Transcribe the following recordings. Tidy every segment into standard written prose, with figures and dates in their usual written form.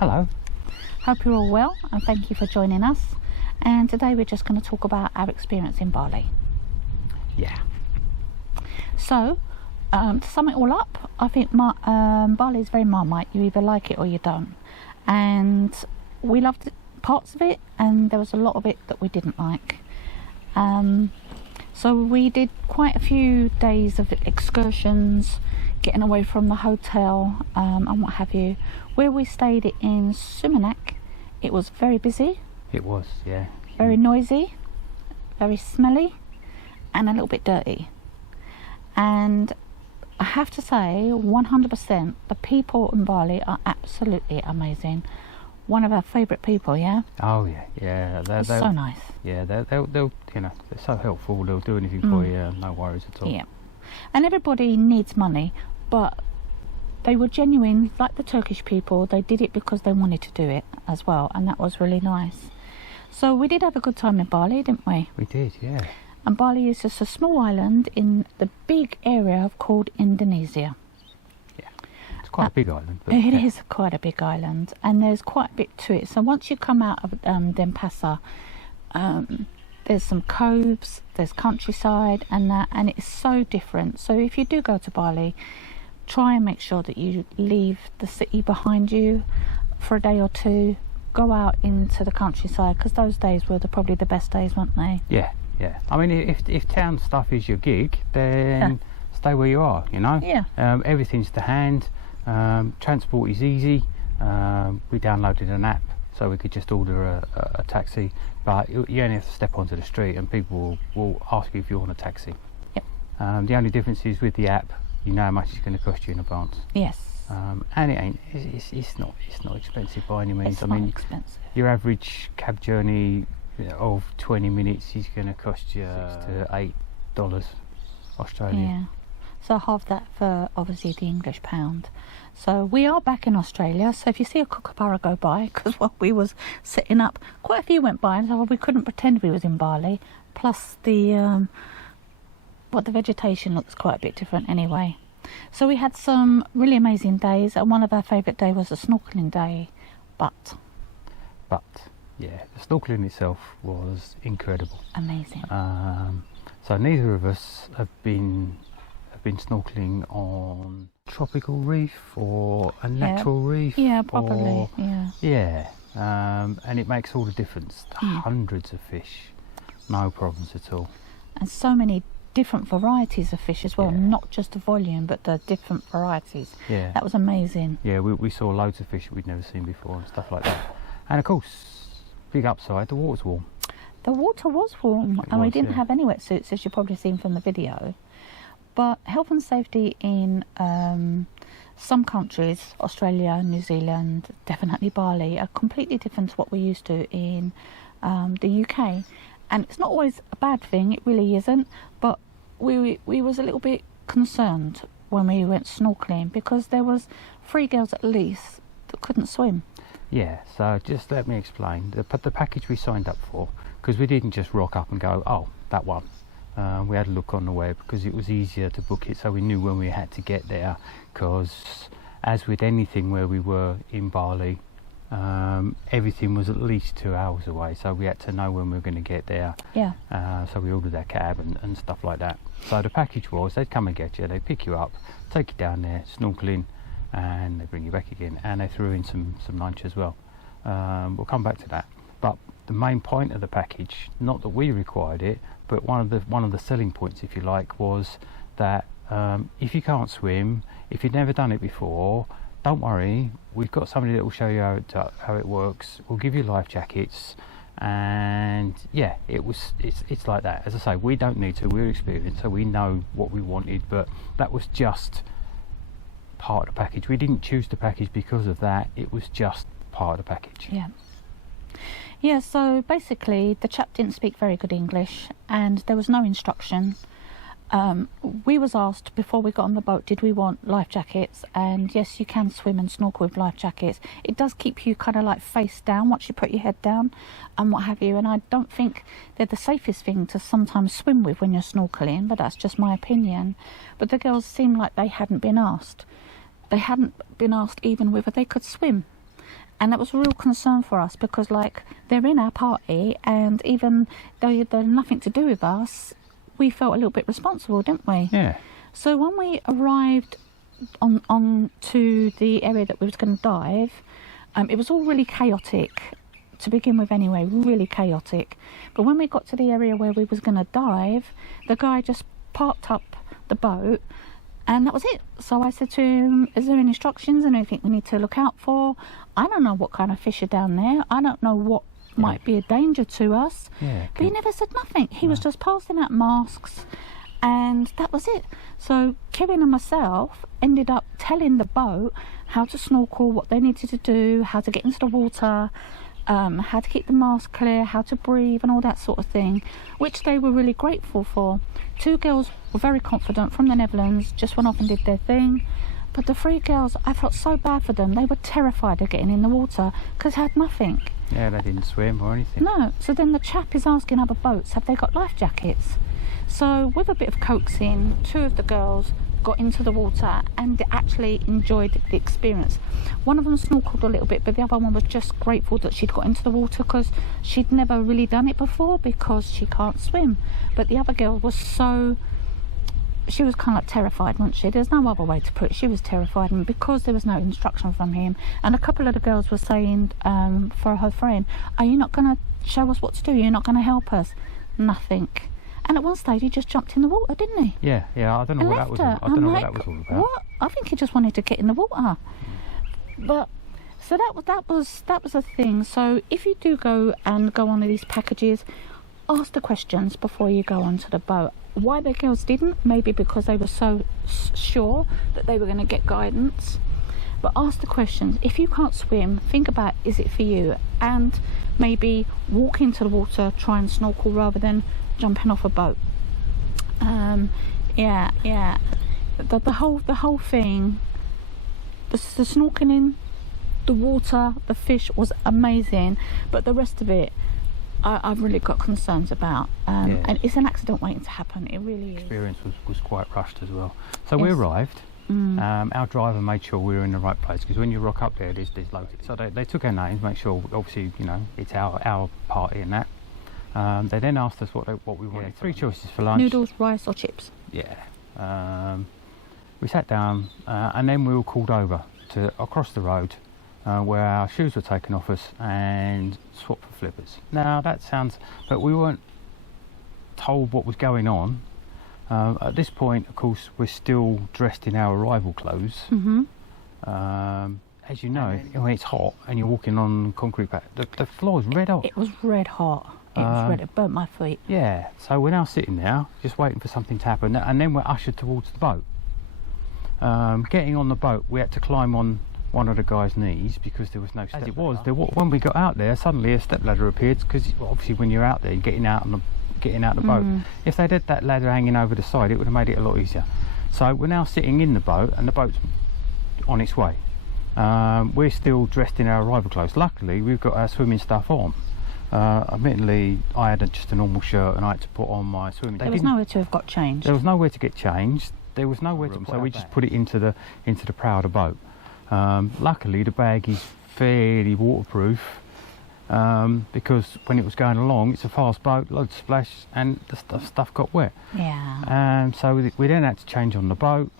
Hello. Hope you're all well and thank you for joining us. And today we're just going to talk about our experience in Bali. Yeah. So, to sum it all up, I think Bali is very Marmite. You either like it or you don't. And we loved parts of it, and there was a lot of it that we didn't like. So we did quite a few days of excursions, getting away from the hotel and what have you. Where we stayed in Sumanak, it was very busy. It was, yeah. Very noisy, very smelly, and a little bit dirty. And I have to say, 100%, the people in Bali are absolutely amazing. One of our favourite people, yeah? Oh, yeah. They're so nice. Yeah, they'll you know, they're so helpful. They'll do anything for you, no worries at all. Yeah. And everybody needs money, but they were genuine, like the Turkish people. They did it because they wanted to do it as well, and that was really nice. So we did have a good time in Bali, didn't we? We did, yeah. And Bali is just a small island in the big area called Indonesia. Yeah, it's quite a big island. But it is quite a big island, and there's quite a bit to it. So once you come out of Denpasar, there's some coves, there's countryside, and it's so different. So if you do go to Bali, try and make sure that you leave the city behind you for a day or two. Go out into the countryside, because those days were probably the best days, weren't they? Yeah. I mean, if town stuff is your gig, then stay where you are, you know? Yeah. Everything's to hand. Transport is easy. We downloaded an app so we could just order a taxi, but you only have to step onto the street and people will ask you if you want a taxi. Yep. The only difference is with the app, you know how much it's going to cost you in advance. Yes. And it's not expensive by any means. It's not expensive. Your average cab journey of 20 minutes is going to cost you $6 to $8 Australian. Yeah. So half that for obviously the English pound. So we are back in Australia. So if you see a kookaburra go by, because while we was setting up, quite a few went by, and so we couldn't pretend we was in Bali. Plus the vegetation looks quite a bit different anyway. So we had some really amazing days, and one of our favourite days was a snorkelling day. But yeah, the snorkelling itself was incredible. Amazing. So neither of us have been snorkelling on tropical reef or a natural reef. Yeah, probably. Yeah. And it makes all the difference. Hundreds of fish, no problems at all. And so many different varieties of fish as well, not just the volume, but the different varieties. Yeah. That was amazing. Yeah, we saw loads of fish we'd never seen before and stuff like that. And of course, big upside, the water's warm. The water was warm, and we didn't have any wetsuits, as you've probably seen from the video. But health and safety in some countries, Australia, New Zealand, definitely Bali, are completely different to what we're used to in the UK. And it's not always a bad thing, it really isn't, but we was a little bit concerned when we went snorkelling, because there was 3 girls at least that couldn't swim. Yeah, so just let me explain. The package we signed up for, because we didn't just rock up and go, oh, that one. We had a look on the web because it was easier to book it, so we knew when we had to get there, because as with anything where we were in Bali, everything was at least 2 hours away, so we had to know when we were going to get there. Yeah. So we ordered our cab and stuff like that. So the package was, they'd come and get you, they'd pick you up, take you down there, snorkeling, and they bring you back again, and they threw in some lunch as well. We'll come back to that, but the main point of the package, not that we required it, but one of the selling points, if you like, was that if you can't swim, if you've never done it before, don't worry, we've got somebody that will show you how it works. We'll give you life jackets, and yeah, it's like that. As I say, we don't need to, we're experienced, so we know what we wanted, but that was just part of the package. We didn't choose the package because of that, it was just part of the package. Yeah, so basically the chap didn't speak very good English, and there was no instruction. We was asked before we got on the boat, did we want life jackets? And yes, you can swim and snorkel with life jackets. It does keep you kind of like face down once you put your head down and what have you, and I don't think they're the safest thing to sometimes swim with when you're snorkeling, but that's just my opinion. But the girls seemed like they hadn't been asked. They hadn't been asked even whether they could swim. And that was a real concern for us because, like, they're in our party, and even though they're nothing to do with us, we felt a little bit responsible, didn't we? Yeah. So when we arrived on to the area that we was going to dive, it was all really chaotic to begin with anyway, really chaotic. But when we got to the area where we was going to dive, the guy just parked up the boat, and that was it. So I said to him, is there any instructions and anything we need to look out for? I don't know what kind of fish are down there. I don't know what might be a danger to us. Yeah, but he never said nothing. He was just passing out masks, and that was it. So Kevin and myself ended up telling the boat how to snorkel, what they needed to do, how to get into the water, how to keep the mask clear, how to breathe and all that sort of thing, which they were really grateful for. 2 girls were very confident from the Netherlands, just went off and did their thing. But the 3 girls, I felt so bad for them. They were terrified of getting in the water because they had nothing. Yeah, they didn't swim or anything. No, so then the chap is asking other boats, have they got life jackets? So with a bit of coaxing, 2 of the girls got into the water and actually enjoyed the experience. One of them snorkeled a little bit, but the other one was just grateful that she'd got into the water because she'd never really done it before because she can't swim. But the other girl was she was kind of like terrified, wasn't she? There's no other way to put it. She was terrified, and because there was no instruction from him, and a couple of the girls were saying for her friend, are you not going to show us what to do? You're not going to help us? Nothing. And at one stage, he just jumped in the water, didn't he? Yeah, I don't know what that was. I don't know what that was all about. What? I think he just wanted to get in the water. But so that was a thing. So if you do go on one of these packages, ask the questions before you go onto the boat. Why the girls didn't? Maybe because they were so sure that they were going to get guidance. But ask the questions. If you can't swim, think about, is it for you? And maybe walk into the water, try and snorkel rather than jumping off a boat. The whole thing, the snorkeling, the water, the fish was amazing, but the rest of it I've really got concerns about, and it's an accident waiting to happen. It really is. Experience was quite rushed as well. So we arrived. Our driver made sure we were in the right place, because when you rock up there, there's loads. So they took our names, make sure obviously it's our party and that. They then asked us what we wanted. 3 choices for lunch: noodles, rice, or chips. Yeah. We sat down, and then we were called over to across the road, where our shoes were taken off us and swapped for flippers. Now that sounds, but we weren't told what was going on. At this point, of course, we're still dressed in our arrival clothes. As you know, when it's hot and you're walking on concrete, the floor is red hot. It was red hot. It was red. It burnt my feet. Yeah. So we're now sitting there, just waiting for something to happen, and then we're ushered towards the boat. Getting on the boat, we had to climb on one of the guy's knees because there was no step. As it was, when we got out there, suddenly a step ladder appeared, because obviously when you're out there, you're getting out the boat. If they'd had that ladder hanging over the side, it would have made it a lot easier. So we're now sitting in the boat, and the boat's on its way. We're still dressed in our arrival clothes. Luckily, we've got our swimming stuff on. Admittedly, I had just a normal shirt, and I had to put on my swimming. There was nowhere to have got changed. There was nowhere to get changed. There was nowhere to, so we just put it into the prow of the boat. Luckily, the bag is fairly waterproof, because when it was going along, it's a fast boat, loads of splash, and the stuff got wet. Yeah. So we then had to change on the boat.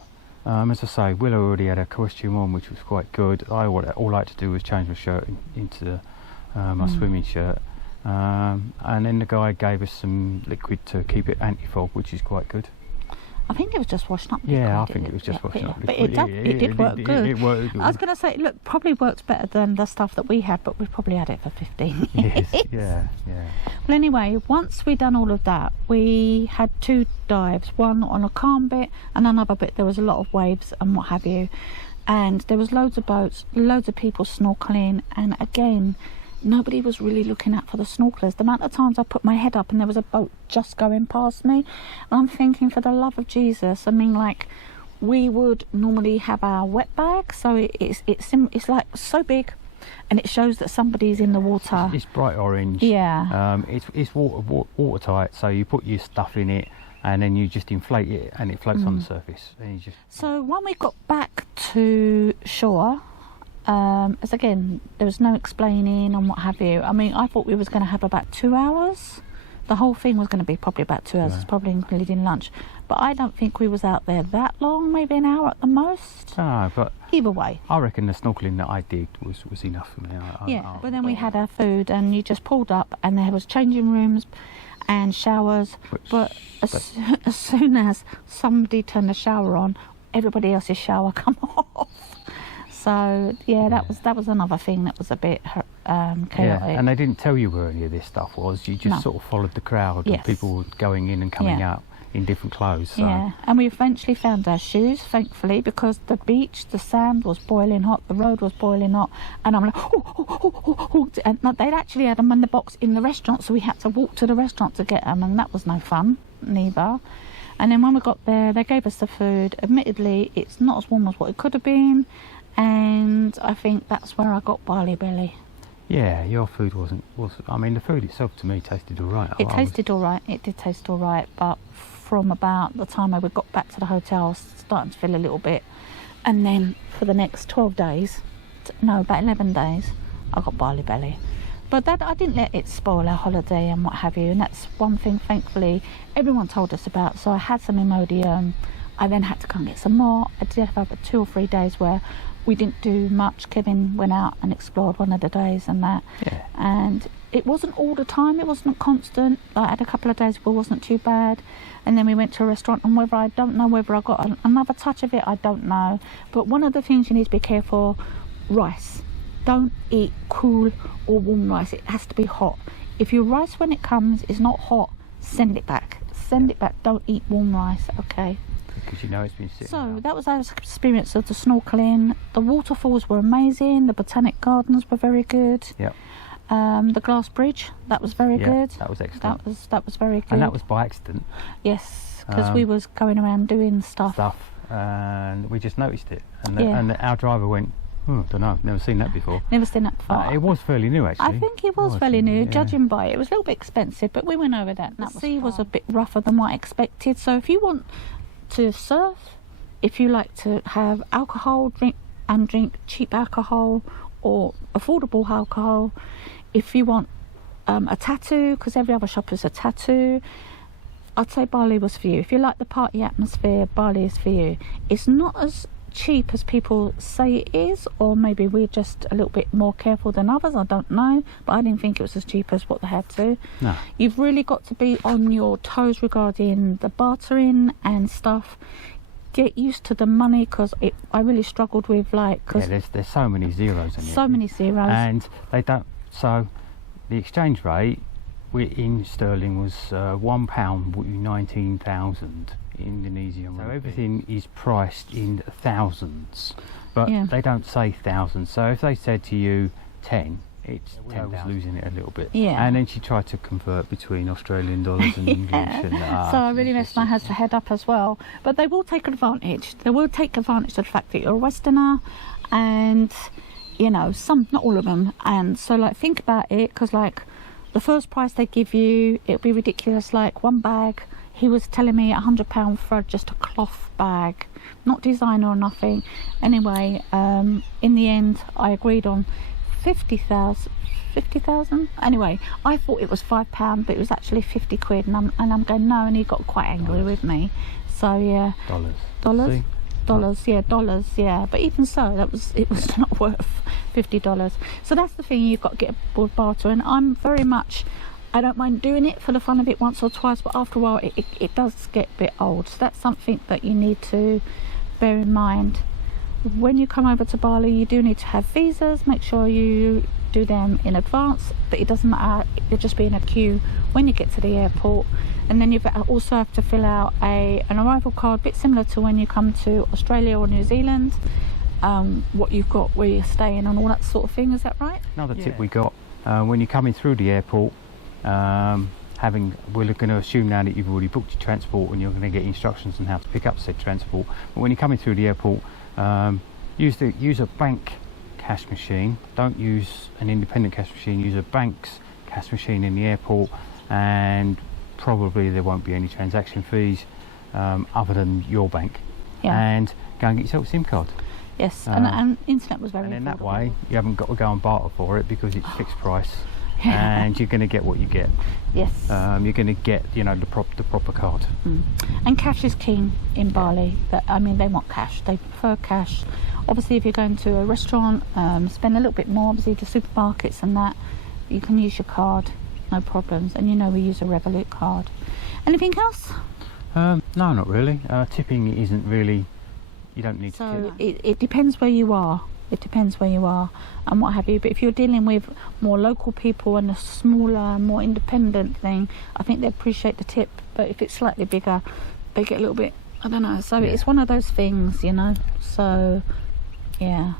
As I say, Willow already had a costume on, which was quite good. All I had to do was change my shirt into my swimming shirt. And then the guy gave us some liquid to keep it anti-fog, which is quite good. I think it was just washing up. Yeah, I think it was just washing up. But it did work good. It worked good. I was going to say, look, probably works better than the stuff that we had, but we probably had it for 15 years. Yes, yeah. Well, anyway, once we'd done all of that, we had 2 dives, one on a calm bit and another bit there was a lot of waves and what have you. And there was loads of boats, loads of people snorkeling, and again, nobody was really looking out for the snorkelers. The amount of times I put my head up and there was a boat just going past me, and I'm thinking, for the love of Jesus, I mean, like, we would normally have our wet bag, so it's like so big, and it shows that somebody's in the water. It's bright orange. Yeah. It's watertight, so you put your stuff in it, and then you just inflate it, and it floats on the surface. And you just. So when we got back to shore, as again, there was no explaining and what have you. I mean, I thought we was going to have about 2 hours. The whole thing was going to be probably about 2 hours, probably including lunch. But I don't think we was out there that long, maybe an hour at the most. No, but either way, I reckon the snorkelling that I did was enough for me. But then we had our food, and you just pulled up, and there was changing rooms and showers. But as soon as somebody turned the shower on, everybody else's shower come off. So that was another thing that was a bit chaotic. Yeah, and they didn't tell you where any of this stuff was. You just sort of followed the crowd, and people were going in and coming out in different clothes. So. Yeah, and we eventually found our shoes, thankfully, because the beach, the sand was boiling hot, the road was boiling hot, and I'm like, and they'd actually had them in the box in the restaurant, so we had to walk to the restaurant to get them, and that was no fun, neither. And then when we got there, they gave us the food. Admittedly, it's not as warm as what it could have been, and I think that's where I got Bali belly. Yeah, your food I mean, the food itself to me tasted all right. It tasted all right. It did taste all right, but from about the time we got back to the hotel, I was starting to feel a little bit. And then for the next 12 days, no, about 11 days, I got Bali belly. But that I didn't let it spoil our holiday and what have you. And that's one thing, thankfully, everyone told us about. So I had some Imodium. I then had to come get some more. I did have about 2 or 3 days where we didn't do much. Kevin went out and explored one of the days and that. Yeah. And it wasn't all the time. It wasn't constant. I had a couple of days where it wasn't too bad. And then we went to a restaurant, and I don't know whether I got another touch of it, I don't know. But one of the things you need to be careful, rice. Don't eat cool or warm rice. It has to be hot. If your rice when it comes is not hot, send it back. Send it back. Don't eat warm rice, okay? Because you know it's been sitting So that was our experience of the snorkelling. The waterfalls were amazing. The botanic gardens were very good. Yep. The glass bridge, that was very good. That was excellent. That was very good. And that was by accident. Yes, because we was going around doing stuff. And we just noticed it. And our driver went, I don't know, never seen that before. Never seen that before. It was fairly new, actually. I think it was fairly new, judging by it. It was a little bit expensive, but we went over that. The sea was a bit rougher than what I expected. So if you want to surf, if you like to have alcohol, drink cheap alcohol or affordable alcohol, if you want a tattoo, because every other shop is a tattoo, I'd say Bali was for you. If you like the party atmosphere, Bali is for you. It's not as cheap as people say it is, or maybe we're just a little bit more careful than others, I don't know, but I didn't think it was as cheap as what they had to. No. You've really got to be on your toes regarding the bartering and stuff. Get used to the money, because I really struggled with there's so many zeros in it. So many zeros. And they don't, so the exchange rate in sterling was £1 19,000 Indonesian. So everything is priced in thousands, but they don't say thousands. So if they said to you 10, it's 10. I was losing it a little bit. Yeah. And then she tried to convert between Australian dollars and English. And, so I really messed my head up as well. But they will take advantage. They will take advantage of the fact that you're a Westerner, and some, not all of them. And so think about it, because the first price they give you, it'll be ridiculous. One bag, he was telling me £100 for just a cloth bag, not designer or nothing. Anyway, in the end, I agreed on 50,000. Anyway, I thought it was £5, but it was actually 50 quid, and I'm going no, and he got quite angry with me. So yeah, dollars. See? Dollars, yeah. But even so, it was not worth $50. So that's the thing, you've got to get aboard barter. And I'm very much, I don't mind doing it for the fun of it once or twice, but after a while it does get a bit old. So that's something that you need to bear in mind. When you come over to Bali, you do need to have visas. Make sure you do them in advance, but it doesn't matter, you'll just be in a queue when you get to the airport. And then you also have to fill out an arrival card, a bit similar to when you come to Australia or New Zealand, what you've got, where you're staying and all that sort of thing. Is that right? Another tip we got, when you're coming through the airport, we're going to assume now that you've already booked your transport and you're going to get instructions on how to pick up said transport. But when you're coming through the airport, use a bank cash machine. Don't use an independent cash machine. Use a bank's cash machine in the airport, and probably there won't be any transaction fees other than your bank. And go and get yourself a SIM card. Yes, and internet was very and in that affordable. way, you haven't got to go and barter for it because it's fixed price, and you're going to get what you get. Yes. You're going to get, you know, the proper card. And cash is king in Bali. But I mean, they want cash. They prefer cash. Obviously, if you're going to a restaurant, spend a little bit more. Obviously, the supermarkets and that, you can use your card, no problems. And you know, we use a Revolut card. Anything else? No, not really. Tipping isn't really. You don't need to So tip. it depends where you are. It depends where you are and what have you. But if you're dealing with more local people and a smaller, more independent thing, I think they appreciate the tip. But if it's slightly bigger, they get a little bit, I don't know. So it's one of those things, you know. So, yeah.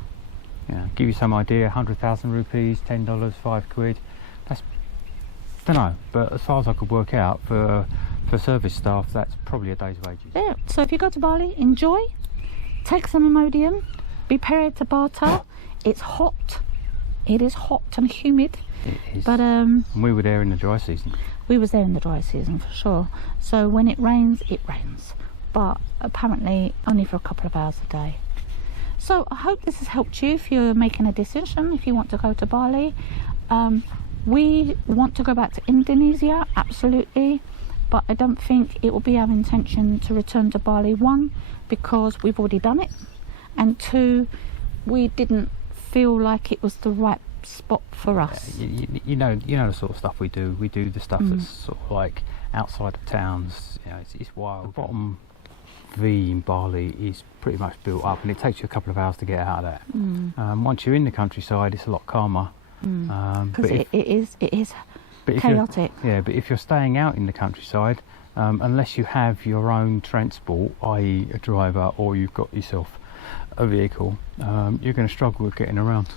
Yeah, give you some idea. 100,000 rupees, $10, £5. That's, don't know. But as far as I could work out for service staff, that's probably a day's wages. Yeah. So if you go to Bali, enjoy. Take some Imodium. Be prepared to barter. It's hot. It is hot and humid. It is. But we were there in the dry season. we was there in the dry season for sure. So when it rains, it rains. But apparently only for a couple of hours a day. So I hope this has helped you if you're making a decision, if you want to go to Bali. We want to go back to Indonesia, absolutely. But I don't think it will be our intention to return to Bali. One, because we've already done it. And two, we didn't feel like it was the right spot for us. You know the sort of stuff we do. We do the stuff that's sort of like outside of towns. You know, it's wild. The bottom V in Bali is pretty much built up, and it takes you a couple of hours to get out of that. Once you're in the countryside, it's a lot calmer. Because it is but if chaotic. But if you're staying out in the countryside, unless you have your own transport, i.e. a driver, or you've got yourself a vehicle, you're going to struggle with getting around.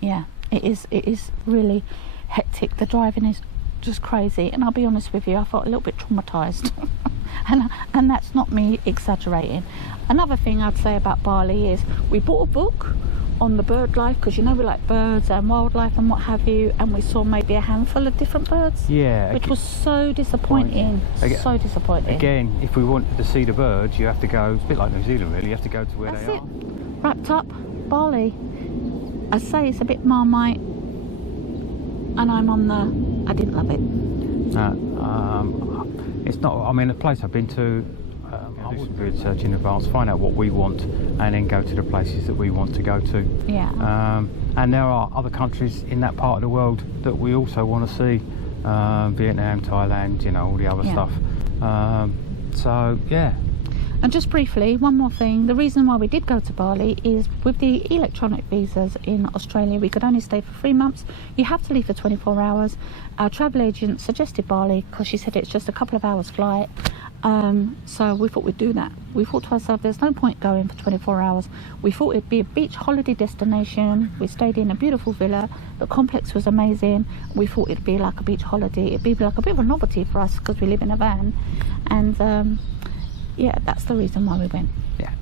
Yeah, it is really hectic. The driving is just crazy, and I'll be honest with you, I felt a little bit traumatized. and that's not me exaggerating. Another thing I'd say about Bali is we bought a book on the bird life, because you know we like birds and wildlife and what have you, and we saw maybe a handful of different birds, which was so disappointing. So disappointing. Again, if we wanted to see the birds, you have to go, it's a bit like New Zealand really, you have to go to where That's they it. are. Wrapped up, Bali. I say it's a bit Marmite, and I'm on the I didn't love it. It's not, I mean, the place I've been to, I do some research in advance, find out what we want, and then go to the places that we want to go to. And there are other countries in that part of the world that we also want to see, Vietnam, Thailand, you know, all the other stuff. So yeah. And just briefly, one more thing, the reason why we did go to Bali is with the electronic visas in Australia, we could only stay for 3 months. You have to leave for 24 hours. Our travel agent suggested Bali because she said it's just a couple of hours flight. So we thought we'd do that. We thought to ourselves, there's no point going for 24 hours. We thought it'd be a beach holiday destination. We stayed in a beautiful villa. The complex was amazing. We thought it'd be like a beach holiday. It'd be like a bit of a novelty for us because we live in a van. And yeah, that's the reason why we went. Yeah.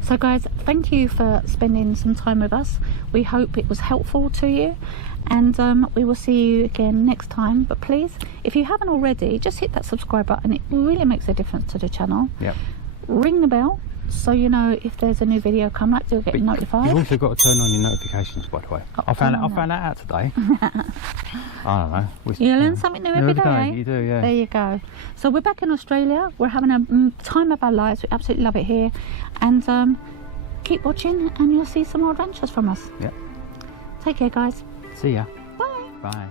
So guys, thank you for spending some time with us. We hope it was helpful to you, and we will see you again next time. But please, if you haven't already, just hit that subscribe button. It really makes a difference to the channel. Ring the bell so you know if there's a new video coming up, you'll get notified. You've also got to turn on your notifications, by the way. I found that out today. I don't know. You learn something new every day. You do, yeah. There you go. So we're back in Australia. We're having a time of our lives. We absolutely love it here. And keep watching and you'll see some more adventures from us. Yep. Take care, guys. See ya. Bye. Bye.